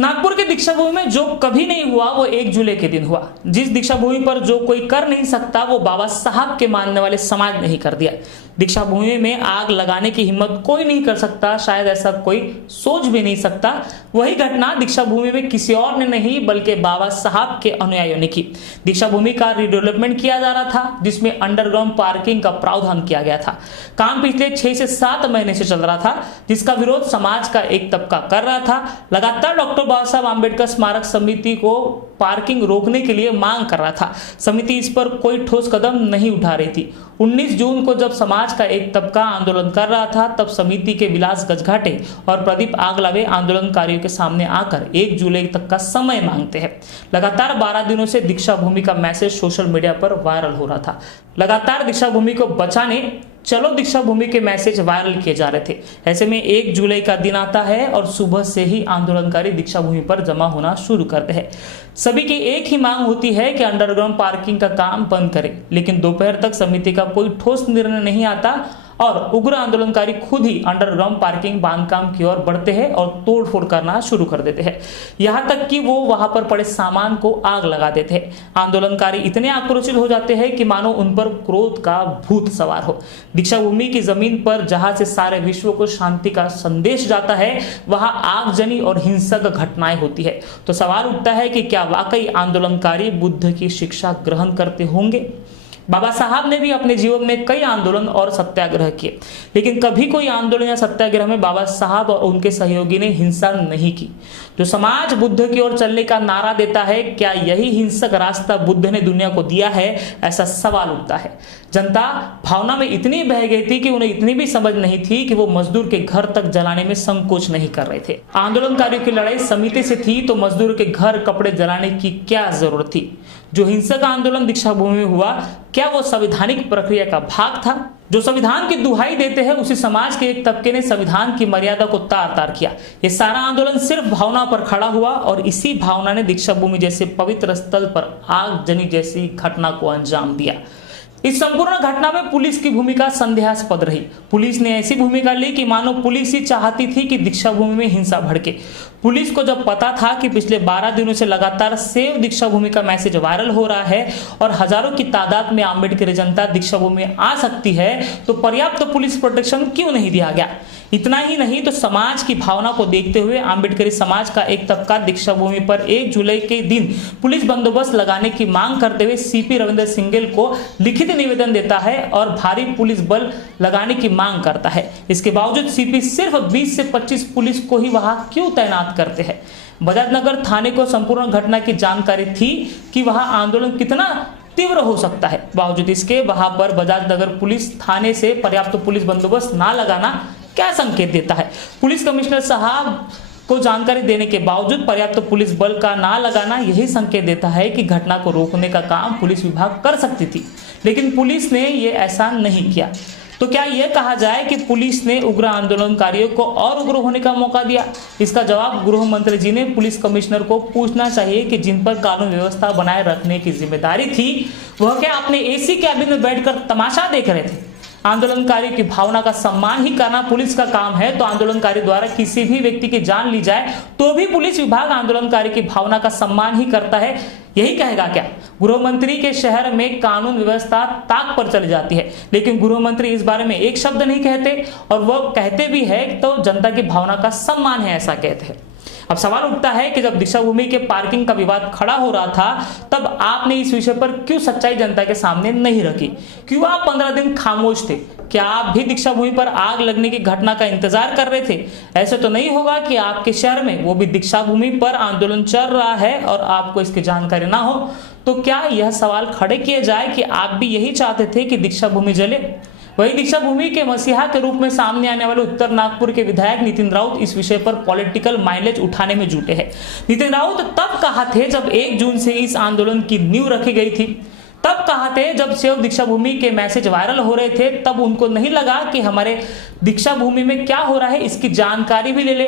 नागपुर के दीक्षा भूमि में जो कभी नहीं हुआ वो 1 जुलाई के दिन हुआ। जिस दीक्षा भूमि पर जो कोई कर नहीं सकता वो बाबा साहब के मानने वाले समाज ने ही कर दिया। दीक्षा भूमि में आग लगाने की हिम्मत कोई नहीं कर सकता, शायद ऐसा कोई सोच भी नहीं सकता। वही घटना दीक्षा भूमि में किसी और ने नहीं बल्कि बाबा साहब के अनुयायियों ने की। दीक्षा भूमि का रीडेवलपमेंट किया जा रहा था जिसमें अंडरग्राउंड पार्किंग का प्रावधान किया गया था। काम पिछले 6 से 7 महीने से चल रहा था जिसका विरोध समाज का एक तबका कर रहा था। लगातार डॉक्टर बाबा साहब आंबेडकर स्मारक समिति को पार्किंग रोकने के लिए मांग कर रहा था। समिति इस पर कोई ठोस कदम नहीं उठा रही थी। 19 जून को जब समाज का एक तबका आंदोलन कर रहा था तब समिति के विलास गजघाटे और प्रदीप आगलावे आंदोलनकारियों के सामने आकर 1 जुलाई तक का समय मांगते हैं। लगातार 12 दिनों से दीक्षा भूमि का मैसेज सोशल मीडिया पर वायरल हो रहा था। लगातार दीक्षा भूमि को बचाने चलो दीक्षा भूमि के मैसेज वायरल किए जा रहे थे। ऐसे में 1 जुलाई का दिन आता है और सुबह से ही आंदोलनकारी दीक्षा भूमि पर जमा होना शुरू करते हैं। सभी की एक ही मांग होती है कि अंडरग्राउंड पार्किंग का काम बंद करें, लेकिन दोपहर तक समिति का कोई ठोस निर्णय नहीं आता और उग्र आंदोलनकारी खुद ही अंडरग्राउंड पार्किंग बांधकाम की ओर बढ़ते हैं और तोड़फोड़ करना शुरू कर देते हैं। यहां तक कि वो वहां पर पड़े सामान को आग लगा देते हैं। आंदोलनकारी इतने आक्रोशित हो जाते हैं कि मानो उन पर क्रोध का भूत सवार हो। दीक्षा भूमि की जमीन पर जहां से सारे विश्व को शांति का संदेश जाता है वहां आगजनी और हिंसक घटनाएं होती है। तो सवाल उठता है कि क्या वाकई आंदोलनकारी बुद्ध की शिक्षा ग्रहण करते होंगे? बाबा साहब ने भी अपने जीवन में कई आंदोलन और सत्याग्रह किए, लेकिन कभी कोई आंदोलन या सत्याग्रह में बाबा साहब और उनके सहयोगी ने हिंसा नहीं की। जो समाज बुद्ध की ओर चलने का नारा देता है, क्या यही हिंसक रास्ता बुद्ध ने दुनिया को दिया है? ऐसा सवाल उठता है। जनता भावना में इतनी बह गई थी कि उन्हें इतनी भी समझ नहीं थी कि वो मजदूर के घर तक जलाने में संकोच नहीं कर रहे थे। आंदोलनकारियों की लड़ाई समिति से थी तो मजदूर के घर कपड़े जलाने की क्या जरूरत थी? जो हिंसक आंदोलन दीक्षा भूमि में हुआ, क्या वो संवैधानिक प्रक्रिया का भाग था? जो संविधान की दुहाई देते हैं उसी समाज के एक तबके ने संविधान की मर्यादा को तार तार किया। ये सारा आंदोलन सिर्फ भावना पर खड़ा हुआ और इसी भावना ने दीक्षा भूमि जैसे पवित्र स्थल पर आगजनी जैसी घटना को अंजाम दिया। इस संपूर्ण घटना में पुलिस की भूमिका संदेहास्पद रही। पुलिस ने ऐसी भूमिका ली कि मानो पुलिस ही चाहती थी कि दीक्षा भूमि में हिंसा भड़के। पुलिस को जब पता था कि पिछले 12 दिनों से लगातार सेव दीक्षा भूमि का मैसेज वायरल हो रहा है और हजारों की तादाद में आंबेडकरी जनता दीक्षा भूमि में आ सकती है, तो पर्याप्त पुलिस प्रोटेक्शन क्यों नहीं दिया गया? इतना ही नहीं तो समाज की भावना को देखते हुए आंबेडकरी समाज का एक तबका दीक्षा भूमि पर 1 जुलाई के दिन पुलिस बंदोबस्त लगाने की मांग करते हुए सीपी रविंद्र सिंघल को लिखित निवेदन देता है और भारी पुलिस बल लगाने की मांग करता है। इसके बावजूद सीपी सिर्फ 20 से 25 पुलिस को ही वहां क्यों तैनात करते हैं? बजाजनगर थाने को संपूर्ण घटना की जानकारी थी कि वहां आंदोलन कितना तीव्र हो सकता है। बावजूद इसके वहां पर बजाजनगर पुलिस थाने से पर्याप्त पुलिस बंदोबस्त ना लगाना क्या संकेत देता है? पुलिस कमिश्नर साहब को जानकारी देने के बावजूद पर्याप्त पुलिस बल का ना लगाना यही संकेत देता है कि घटना को रोकने का काम पुलिस विभाग कर सकती थी, लेकिन पुलिस ने ये ऐसा नहीं किया। तो क्या यह कहा जाए कि पुलिस ने उग्र आंदोलनकारियों को और उग्र होने का मौका दिया? इसका जवाब गृह मंत्री जी ने पुलिस कमिश्नर को पूछना चाहिए कि जिन पर कानून व्यवस्था बनाए रखने की जिम्मेदारी थी वह क्या अपने एसी कैबिन में बैठकर तमाशा देख रहे थे? आंदोलनकारी की भावना का सम्मान ही करना पुलिस का काम है, तो आंदोलनकारी द्वारा किसी भी व्यक्ति की जान ली जाए तो भी पुलिस विभाग आंदोलनकारी की भावना का सम्मान ही करता है, यही कहेगा क्या? गृह मंत्री के शहर में कानून व्यवस्था ताक पर चली जाती है, लेकिन गृह मंत्री इस बारे में एक शब्द नहीं कहते और वह कहते भी है तो जनता की भावना का सम्मान है ऐसा कहते हैं। अब सवाल उठता है कि जब दीक्षा भूमि के पार्किंग का विवाद खड़ा हो रहा था तब आपने इस विषय पर क्यों सच्चाई जनता के सामने नहीं रखी? क्यों आप 15 दिन खामोश थे? क्या आप भी दीक्षा भूमि पर आग लगने की घटना का इंतजार कर रहे थे? ऐसे तो नहीं होगा कि आपके शहर में वो भी दीक्षा भूमि पर आंदोलन चल रहा है और आपको इसकी जानकारी ना हो। तो क्या यह सवाल खड़े किए जाए कि आप भी यही चाहते थे कि दीक्षा भूमि जले? वही दीक्षा भूमि के मसीहा के रूप में सामने आने वाले उत्तर नागपुर के विधायक नितिन राउत इस विषय पर पॉलिटिकल माइलेज उठाने में जुटे हैं। नितिन राउत तब कहा थे जब 1 जून से इस आंदोलन की नींव रखी गई थी, तब कहा थे जब सेव दीक्षा भूमि के मैसेज वायरल हो रहे थे, तब उनको नहीं लगा कि हमारे दीक्षा भूमि में क्या हो रहा है इसकी जानकारी भी ले ले।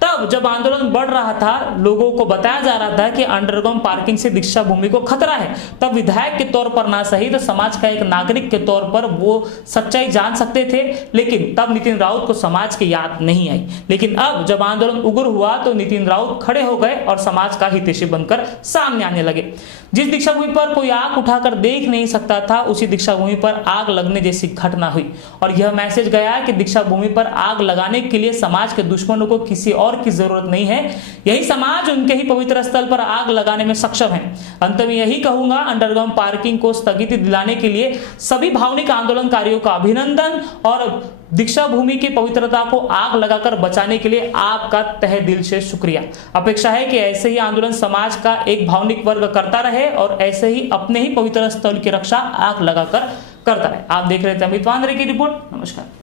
तब तब जब आंदोलन बढ़ रहा था, लोगों को बताया जा रहा था कि अंडरग्राउंड पार्किंग से दीक्षा भूमि को खतरा है, तब विधायक के तौर पर ना सही तो समाज का एक नागरिक के तौर पर वो सच्चाई जान सकते थे, लेकिन तब नितिन राउत को समाज की याद नहीं आई। लेकिन अब जब आंदोलन उग्र हुआ तो नितिन राउत खड़े हो गए और समाज का हितैषी बनकर सामने आने लगे। जिस दीक्षा भूमि पर कोई आंख उठाकर देख नहीं सकता था, उसी दीक्षा भूमि पर आग लगने जैसी घटना हुई और यह मैसेज गया कि दीक्षा भूमि पर आग लगाने के लिए समाज के दुश्मनों को किसी और की जरूरत नहीं है, यही समाज उनके ही पवित्र स्थल पर आग लगाने में सक्षम है। अंत में यही कहूंगा, अंडरग्राउंड पार्किंग को स्थगित दिलाने के लिए सभी भावनिक आंदोलनकारियों का अभिनंदन और दीक्षा भूमि की पवित्रता को आग लगाकर बचाने के लिए आपका तहे दिल से शुक्रिया। अपेक्षा है कि ऐसे ही आंदोलन समाज का एक भावनिक वर्ग करता रहे और ऐसे ही अपने ही पवित्र स्थल की रक्षा आग लगाकर करता रहे। आप देख रहे थे अमित वांद्रे की रिपोर्ट। नमस्कार।